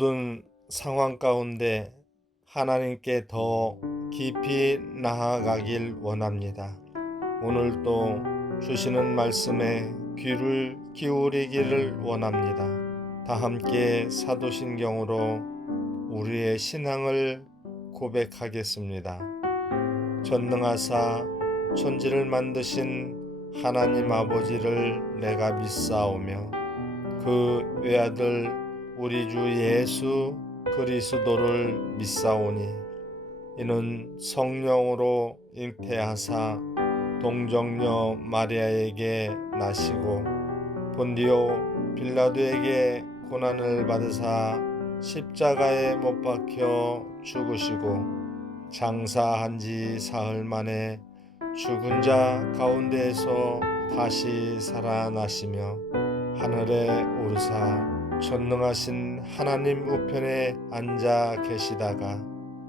모든 상황 가운데 하나님께 더 깊이 나아가길 원합니다. 오늘도 주시는 말씀에 귀를 기울이기를 원합니다. 다 함께 사도신경으로 우리의 신앙을 고백하겠습니다. 전능하사 천지를 만드신 하나님 아버지를 내가 믿사오며 그 외아들 우리 주 예수 그리스도를 믿사오니 이는 성령으로 잉태하사 동정녀 마리아에게 나시고 본디오 빌라도에게 고난을 받으사 십자가에 못 박혀 죽으시고 장사한 지 사흘 만에 죽은 자 가운데에서 다시 살아나시며 하늘에 오르사 전능하신 하나님 우편에 앉아 계시다가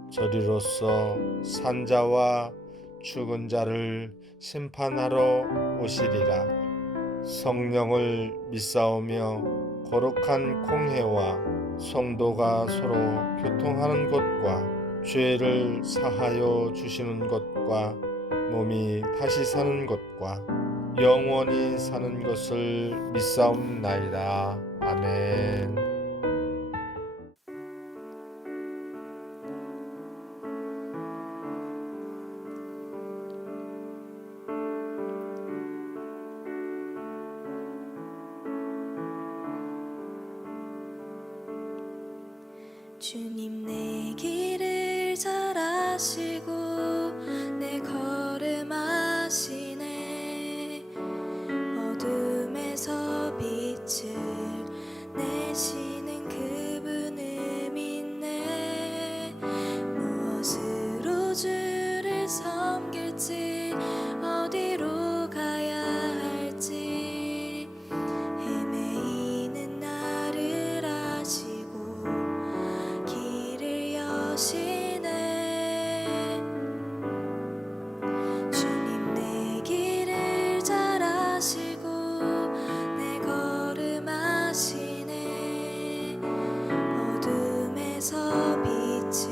저리로서 산자와 죽은 자를 심판하러 오시리라. 성령을 믿사오며 거룩한 공회와 성도가 서로 교통하는 것과 죄를 사하여 주시는 것과 몸이 다시 사는 것과 영원히 사는 것을 믿사옵나이다. 아멘. 주님 내 길을 잘 아시고 내 걸음 아시네. 어둠에서 빛을 내시는 그분을 믿네. 무엇으로 주를 섬길지 어디로 가야 할지 헤매이는 나를 아시고 길을 여시네. 주님 내 길을 잘 아시고 내 걸음 아시네. 어둠에서 빛을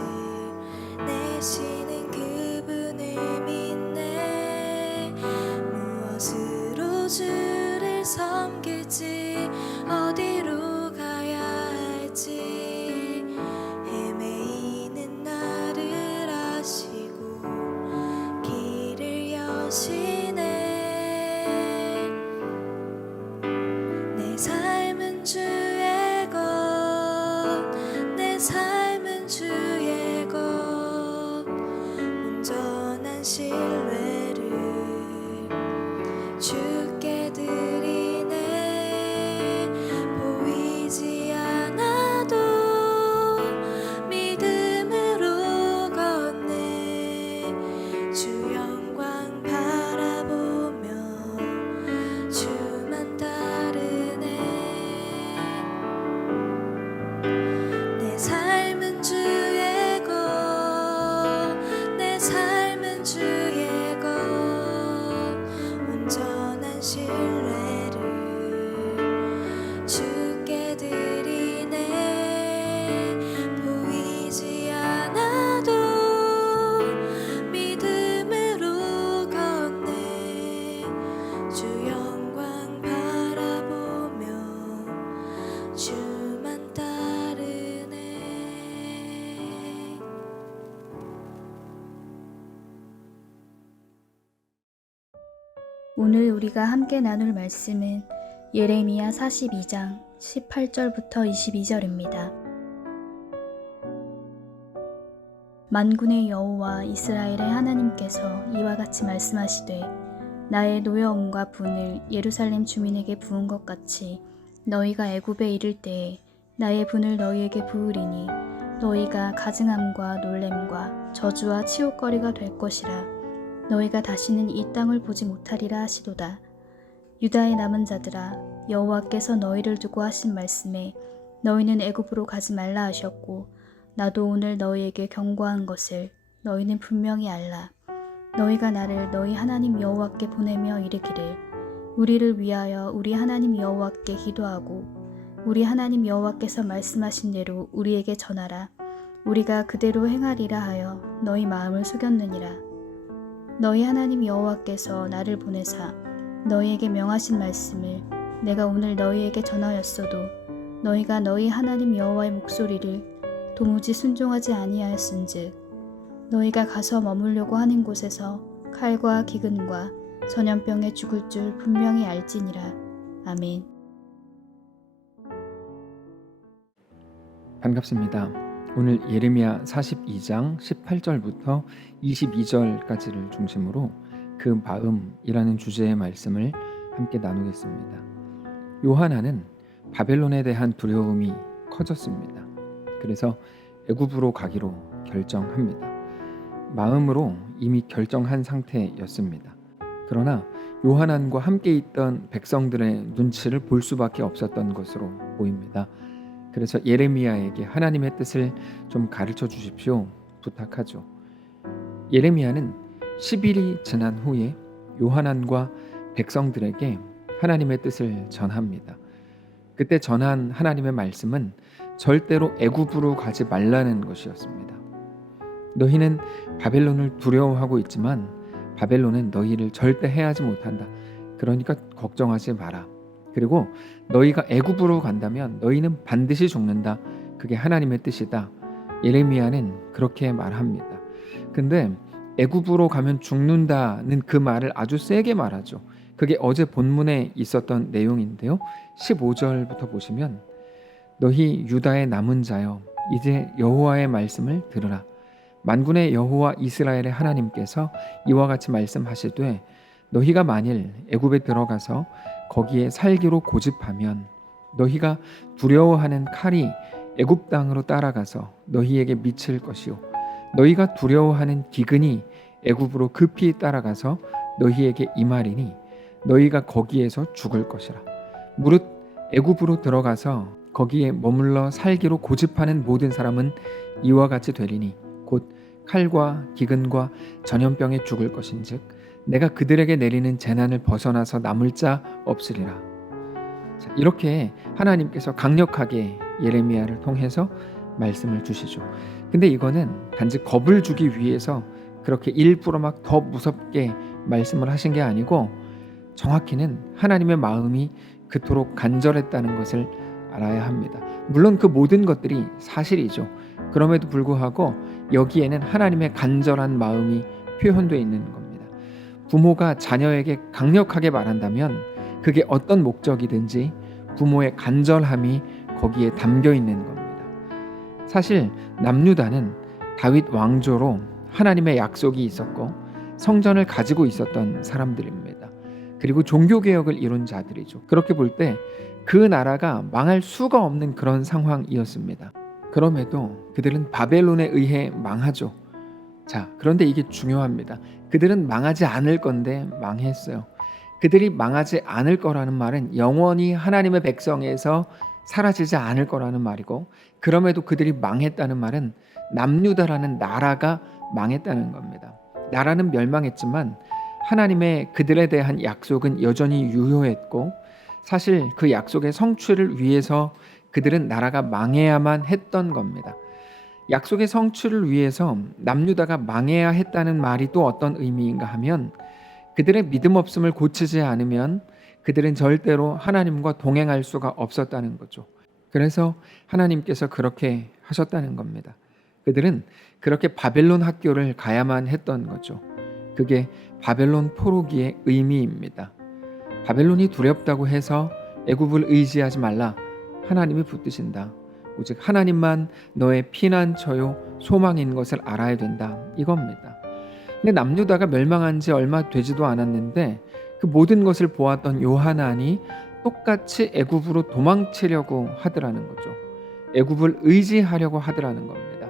내시는 그분을 믿네. 무엇으로 주를 섬길지 어디로 가야 할지 헤매이는 나를 아시고 길을 여시네. 내 삶은 주의 것, 내 삶은 주의 것, 온전한 신뢰를 주께 드리네. 보이지 않아도 믿음으로 걷네. 주 영광 바라보며 주만 따르네. 내 삶은 주의 것, 내 삶은 주의 것, 온전한 신뢰를 주께 드리네. 보이지 않아도 믿음으로 걷네. 주 영광 바라보며 주만 따르네. 오늘 우리가 함께 나눌 말씀은 예레미야 42장 18절부터 22절입니다. 만군의 여호와 이스라엘의 하나님께서 이와 같이 말씀하시되 나의 노여움과 분을 예루살렘 주민에게 부은 것 같이 너희가 애굽에 이를 때에 나의 분을 너희에게 부으리니 너희가 가증함과 놀램과 저주와 치욕거리가 될 것이라. 너희가 다시는 이 땅을 보지 못하리라 하시도다. 유다의 남은 자들아, 여호와께서 너희를 두고 하신 말씀에 너희는 애굽으로 가지 말라 하셨고 나도 오늘 너희에게 경고한 것을 너희는 분명히 알라. 너희가 나를 너희 하나님 여호와께 보내며 이르기를 우리를 위하여 우리 하나님 여호와께 기도하고 우리 하나님 여호와께서 말씀하신 대로 우리에게 전하라. 우리가 그대로 행하리라 하여 너희 마음을 속였느니라. 너희 하나님 여호와께서 나를 보내사 너희에게 명하신 말씀을 내가 오늘 너희에게 전하였어도 너희가 너희 하나님 여호와의 목소리를 도무지 순종하지 아니하였은즉 너희가 가서 머물려고 하는 곳에서 칼과 기근과 전염병에 죽을 줄 분명히 알지니라. 아멘. 반갑습니다. 오늘 예레미야 42장 18절부터 22절까지를 중심으로 그 마음이라는 주제의 말씀을 함께 나누겠습니다. 요하나는 바벨론에 대한 두려움이 커졌습니다. 그래서 애굽으로 가기로 결정합니다. 마음으로 이미 결정한 상태였습니다. 그러나 요하난과 함께 있던 백성들의 눈치를 볼 수밖에 없었던 것으로 보입니다. 그래서 예레미야에게 하나님의 뜻을 좀 가르쳐 주십시오 부탁하죠. 예레미야는 10일이 지난 후에 요하난과 백성들에게 하나님의 뜻을 전합니다. 그때 전한 하나님의 말씀은 절대로 애굽으로 가지 말라는 것이었습니다. 너희는 바벨론을 두려워하고 있지만 바벨론은 너희를 절대 해하지 못한다. 그러니까 걱정하지 마라. 그리고 너희가 애굽으로 간다면 너희는 반드시 죽는다. 그게 하나님의 뜻이다. 예레미야는 그렇게 말합니다. 근데 애굽으로 가면 죽는다는 그 말을 아주 세게 말하죠. 그게 어제 본문에 있었던 내용인데요. 15절부터 보시면 너희 유다의 남은 자여 이제 여호와의 말씀을 들으라. 만군의 여호와 이스라엘의 하나님께서 이와 같이 말씀하시되 너희가 만일 애굽에 들어가서 거기에 살기로 고집하면 너희가 두려워하는 칼이 애굽 땅으로 따라가서 너희에게 미칠 것이요 너희가 두려워하는 기근이 애굽으로 급히 따라가서 너희에게 임하리니 너희가 거기에서 죽을 것이라. 무릇 애굽으로 들어가서 거기에 머물러 살기로 고집하는 모든 사람은 이와 같이 되리니 곧 칼과 기근과 전염병에 죽을 것인즉 내가 그들에게 내리는 재난을 벗어나서 남을 자 없으리라. 자, 이렇게 하나님께서 강력하게 예레미야를 통해서 말씀을 주시죠. 근데 이거는 단지 겁을 주기 위해서 그렇게 일부러 막 더 무섭게 말씀을 하신 게 아니고 정확히는 하나님의 마음이 그토록 간절했다는 것을 알아야 합니다. 물론 그 모든 것들이 사실이죠. 그럼에도 불구하고 여기에는 하나님의 간절한 마음이 표현되어 있는 겁니다. 부모가 자녀에게 강력하게 말한다면 그게 어떤 목적이든지 부모의 간절함이 거기에 담겨 있는 겁니다. 사실 남유다는 다윗 왕조로 하나님의 약속이 있었고 성전을 가지고 있었던 사람들입니다. 그리고 종교개혁을 이룬 자들이죠. 그렇게 볼 때 그 나라가 망할 수가 없는 그런 상황이었습니다. 그럼에도 그들은 바벨론에 의해 망하죠. 자, 그런데 이게 중요합니다. 그들은 망하지 않을 건데 망했어요. 그들이 망하지 않을 거라는 말은 영원히 하나님의 백성에서 사라지지 않을 거라는 말이고, 그럼에도 그들이 망했다는 말은 남유다라는 나라가 망했다는 겁니다. 나라는 멸망했지만 하나님의 그들에 대한 약속은 여전히 유효했고, 사실 그 약속의 성취를 위해서 그들은 나라가 망해야만 했던 겁니다. 약속의 성취를 위해서 남유다가 망해야 했다는 말이 또 어떤 의미인가 하면 그들의 믿음 없음을 고치지 않으면 그들은 절대로 하나님과 동행할 수가 없었다는 거죠. 그래서 하나님께서 그렇게 하셨다는 겁니다. 그들은 그렇게 바벨론 학교를 가야만 했던 거죠. 그게 바벨론 포로기의 의미입니다. 바벨론이 두렵다고 해서 애굽을 의지하지 말라. 하나님이 붙드신다. 오직 하나님만 너의 피난처요 소망인 것을 알아야 된다. 이겁니다. 근데 남유다가 멸망한 지 얼마 되지도 않았는데 그 모든 것을 보았던 요하난이 똑같이 애굽으로 도망치려고 하더라는 거죠. 애굽을 의지하려고 하더라는 겁니다.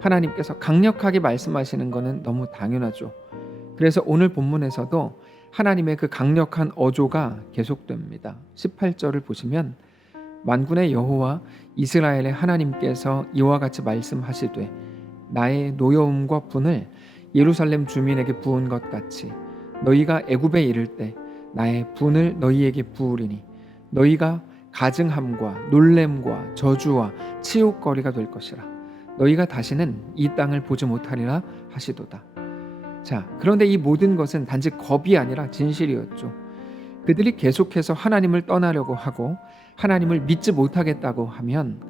하나님께서 강력하게 말씀하시는 것은 너무 당연하죠. 그래서 오늘 본문에서도 하나님의 그 강력한 어조가 계속됩니다. 18절을 보시면 만군의 여호와 이스라엘의 하나님께서 이와 같이 말씀하시되 나의 노여움과 분을 예루살렘 주민에게 부은 것 같이 너희가 애굽에 이를 때 나의 분을 너희에게 부으리니 너희가 가증함과 놀램과 저주와 치욕거리가 될 것이라. 너희가 다시는 이 땅을 보지 못하리라 하시도다. 자, 그런데 이 모든 것은 단지 겁이 아니라 진실이었죠. 그들이 계속해서 하나님을 떠나려고 하고 하나님을 믿지 못하겠다고 하면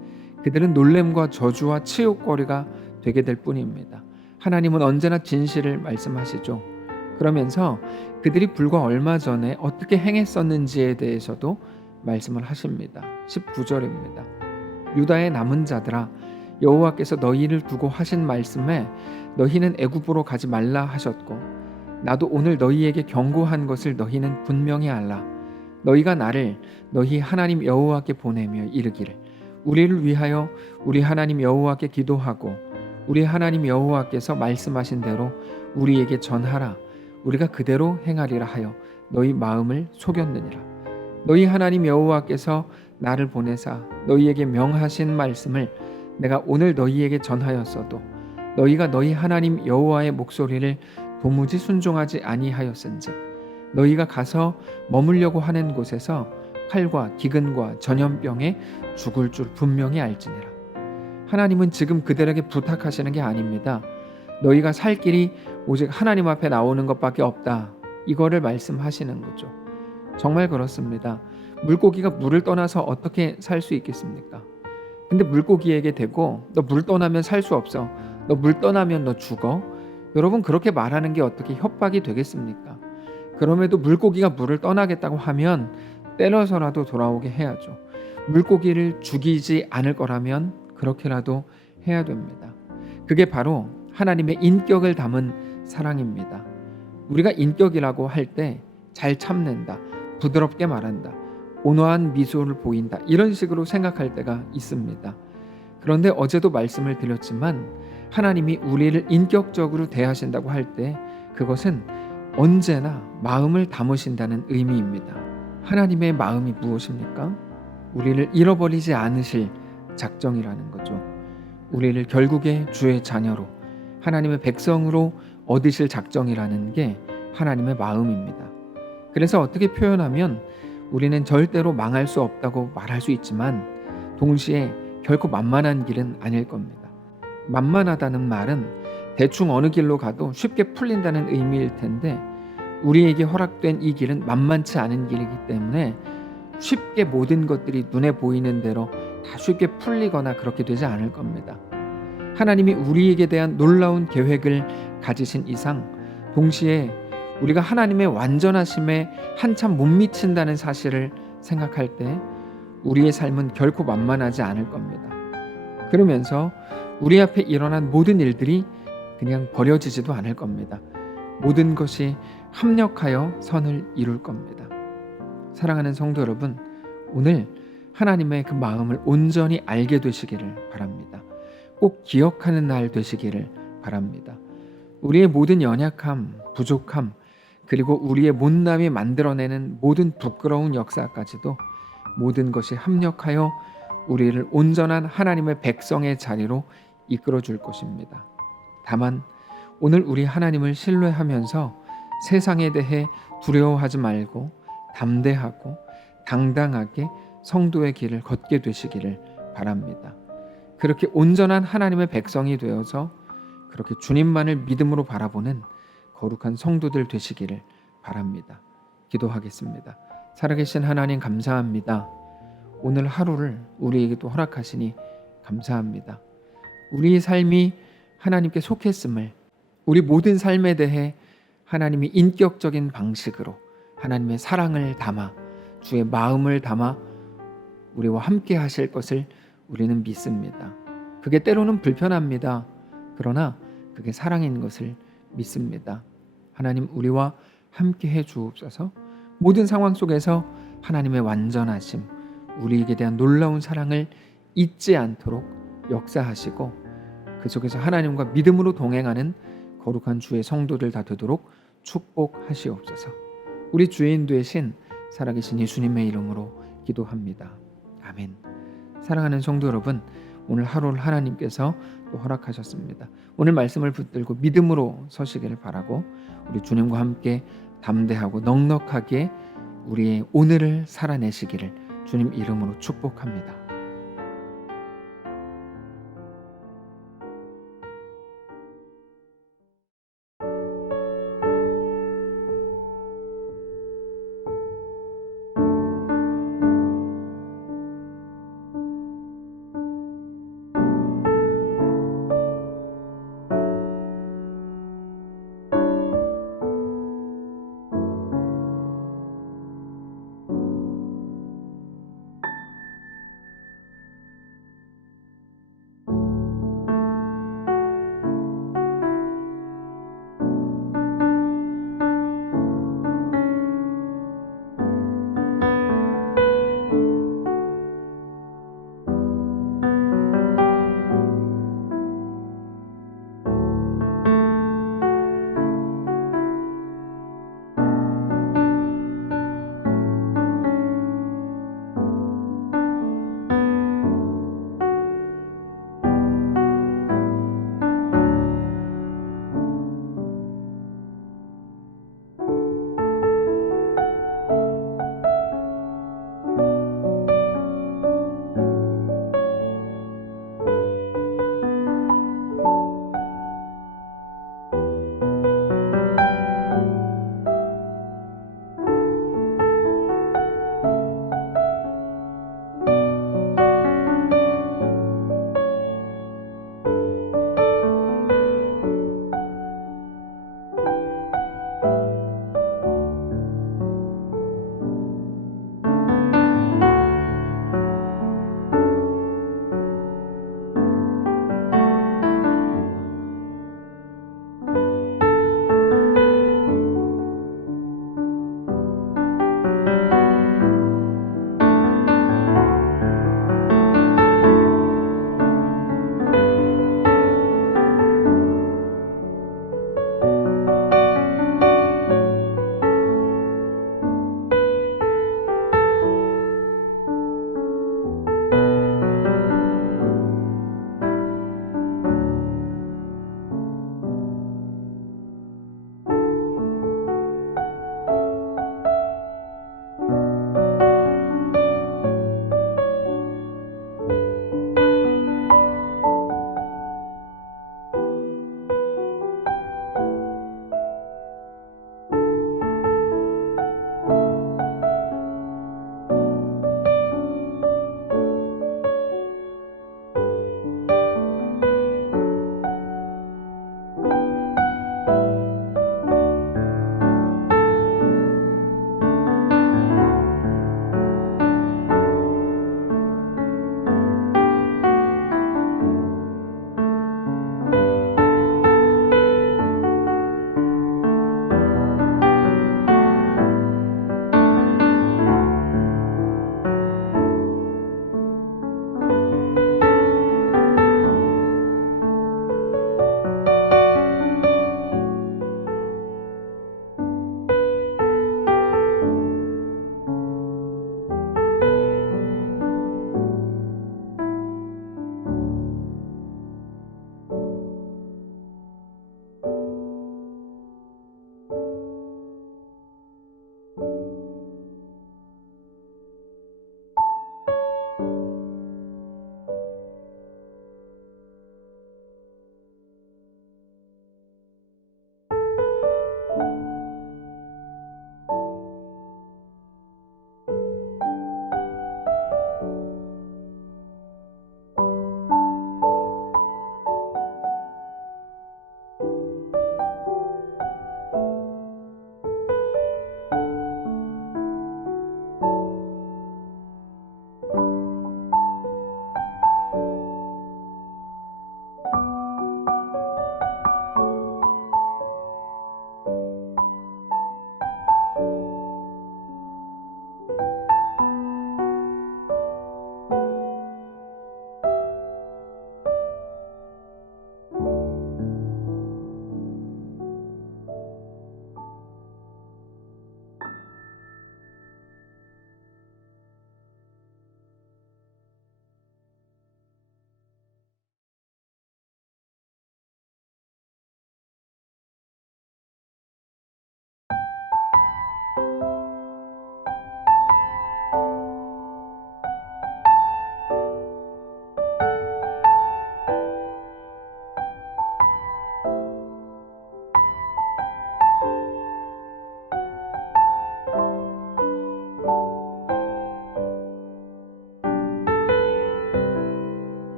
그들은 놀램과 저주와 치욕거리가 되게 될 뿐입니다. 하나님은 언제나 진실을 말씀하시죠. 그러면서 그들이 불과 얼마 전에 어떻게 행했었는지에 대해서도 말씀을 하십니다. 19절입니다. 유다의 남은 자들아, 여호와께서 너희를 두고 하신 말씀에 너희는 애굽으로 가지 말라 하셨고 나도 오늘 너희에게 경고한 것을 너희는 분명히 알라. 너희가 나를 너희 하나님 여호와께 보내며 이르기를 우리를 위하여 우리 하나님 여호와께 기도하고 우리 하나님 여호와께서 말씀하신 대로 우리에게 전하라. 우리가 그대로 행하리라 하여 너희 마음을 속였느니라. 너희 하나님 여호와께서 나를 보내사 너희에게 명하신 말씀을 내가 오늘 너희에게 전하였어도 너희가 너희 하나님 여호와의 목소리를 도무지 순종하지 아니하였은즉 너희가 가서 머물려고 하는 곳에서 칼과 기근과 전염병에 죽을 줄 분명히 알지니라. 하나님은 지금 그들에게 부탁하시는 게 아닙니다. 너희가 살 길이 오직 하나님 앞에 나오는 것밖에 없다. 이거를 말씀하시는 거죠. 정말 그렇습니다. 물고기가 물을 떠나서 어떻게 살 수 있겠습니까? 근데 물고기에게 대고 너 물 떠나면 살 수 없어. 너 물 떠나면 너 죽어. 여러분, 그렇게 말하는 게 어떻게 협박이 되겠습니까? 그럼에도 물고기가 물을 떠나겠다고 하면 때려서라도 돌아오게 해야죠. 물고기를 죽이지 않을 거라면 그렇게라도 해야 됩니다. 그게 바로 하나님의 인격을 담은 사랑입니다. 우리가 인격이라고 할 때 잘 참는다, 부드럽게 말한다, 온화한 미소를 보인다, 이런 식으로 생각할 때가 있습니다. 그런데 어제도 말씀을 드렸지만 하나님이 우리를 인격적으로 대하신다고 할 때 그것은 언제나 마음을 담으신다는 의미입니다. 하나님의 마음이 무엇입니까? 우리를 잃어버리지 않으실 작정이라는 거죠. 우리를 결국에 주의 자녀로 하나님의 백성으로 얻으실 작정이라는 게 하나님의 마음입니다. 그래서 어떻게 표현하면 우리는 절대로 망할 수 없다고 말할 수 있지만 동시에 결코 만만한 길은 아닐 겁니다. 만만하다는 말은 대충 어느 길로 가도 쉽게 풀린다는 의미일 텐데 우리에게 허락된 이 길은 만만치 않은 길이기 때문에 쉽게 모든 것들이 눈에 보이는 대로 다 쉽게 풀리거나 그렇게 되지 않을 겁니다. 하나님이 우리에게 대한 놀라운 계획을 가지신 이상 동시에 우리가 하나님의 완전하심에 한참 못 미친다는 사실을 생각할 때 우리의 삶은 결코 만만하지 않을 겁니다. 그러면서 우리 앞에 일어난 모든 일들이 그냥 버려지지도 않을 겁니다. 모든 것이 합력하여 선을 이룰 겁니다. 사랑하는 성도 여러분, 오늘 하나님의 그 마음을 온전히 알게 되시기를 바랍니다. 꼭 기억하는 날 되시기를 바랍니다. 우리의 모든 연약함, 부족함, 그리고 우리의 못남이 만들어내는 모든 부끄러운 역사까지도 모든 것이 합력하여 우리를 온전한 하나님의 백성의 자리로 이끌어 줄 것입니다. 다만 오늘 우리 하나님을 신뢰하면서 세상에 대해 두려워하지 말고 담대하고 당당하게 성도의 길을 걷게 되시기를 바랍니다. 그렇게 온전한 하나님의 백성이 되어서 그렇게 주님만을 믿음으로 바라보는 거룩한 성도들 되시기를 바랍니다. 기도하겠습니다. 살아계신 하나님 감사합니다. 오늘 하루를 우리에게도 허락하시니 감사합니다. 우리의 삶이 하나님께 속했음을, 우리 모든 삶에 대해 하나님이 인격적인 방식으로 하나님의 사랑을 담아 주의 마음을 담아 우리와 함께 하실 것을 우리는 믿습니다. 그게 때로는 불편합니다. 그러나 그게 사랑인 것을 믿습니다. 하나님, 우리와 함께 해 주옵소서. 모든 상황 속에서 하나님의 완전하심, 우리에게 대한 놀라운 사랑을 잊지 않도록 역사하시고 그 속에서 하나님과 믿음으로 동행하는 거룩한 주의 성도들 다 되도록 축복하시옵소서. 우리 주인 되신 살아계신 예수님의 이름으로 기도합니다. 아멘. 사랑하는 성도 여러분, 오늘 하루를 하나님께서 또 허락하셨습니다. 오늘 말씀을 붙들고 믿음으로 서시기를 바라고 우리 주님과 함께 담대하고 넉넉하게 우리의 오늘을 살아내시기를 주님 이름으로 축복합니다.